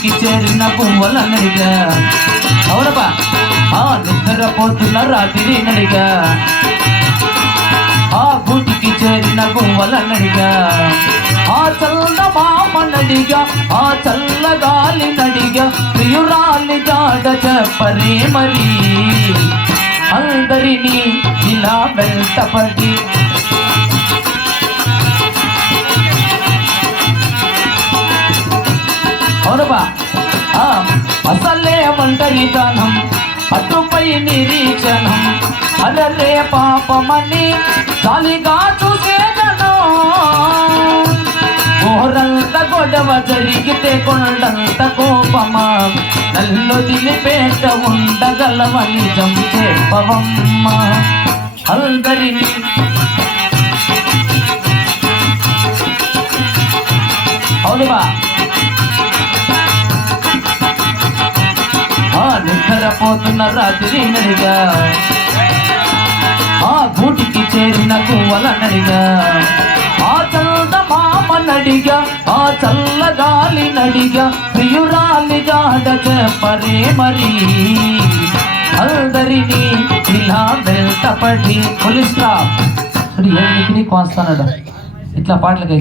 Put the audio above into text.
గూటికి చేరిన పువ్వులనడిగా అవునబ్బా ఆ నిద్రపోతున్న రాత్రి నడిగా ఆ గూటికి చేరిన పువ్వులనడిగా ఆ చల్ల మామనడిగా ఆ చల్లగాలి నడిగా ప్రియురాలి జాడ చెప్పరే మరి అందరినీ ఇలా వెంటపడి అవునబా అసలే ఒంటరితనం అటుపై నిరీక్షణం అదరే పాపమని జాలిగా చూసేదను ఘోరంత గొడవ జరిగితే కొండంత కోపమా నల్లు దిలిపేట ఉండగలవ నిజం చెప్పవమ్మ అందరినీ అవునుబా నిద్రపోతున్న రాత్రి నడిగా ఆ గూటికి చేరిన పువ్వులనడిగా ఆ చల్ల మామ నడిగా ఆ చల్లగాలి నడిగా ప్రియురాలి జాడ చెప్పరే మరి అందరినీ ఇలా వెంటపడి పోలీస్ స్టాప్ కోస్తాడు ఇట్లా పాటలకి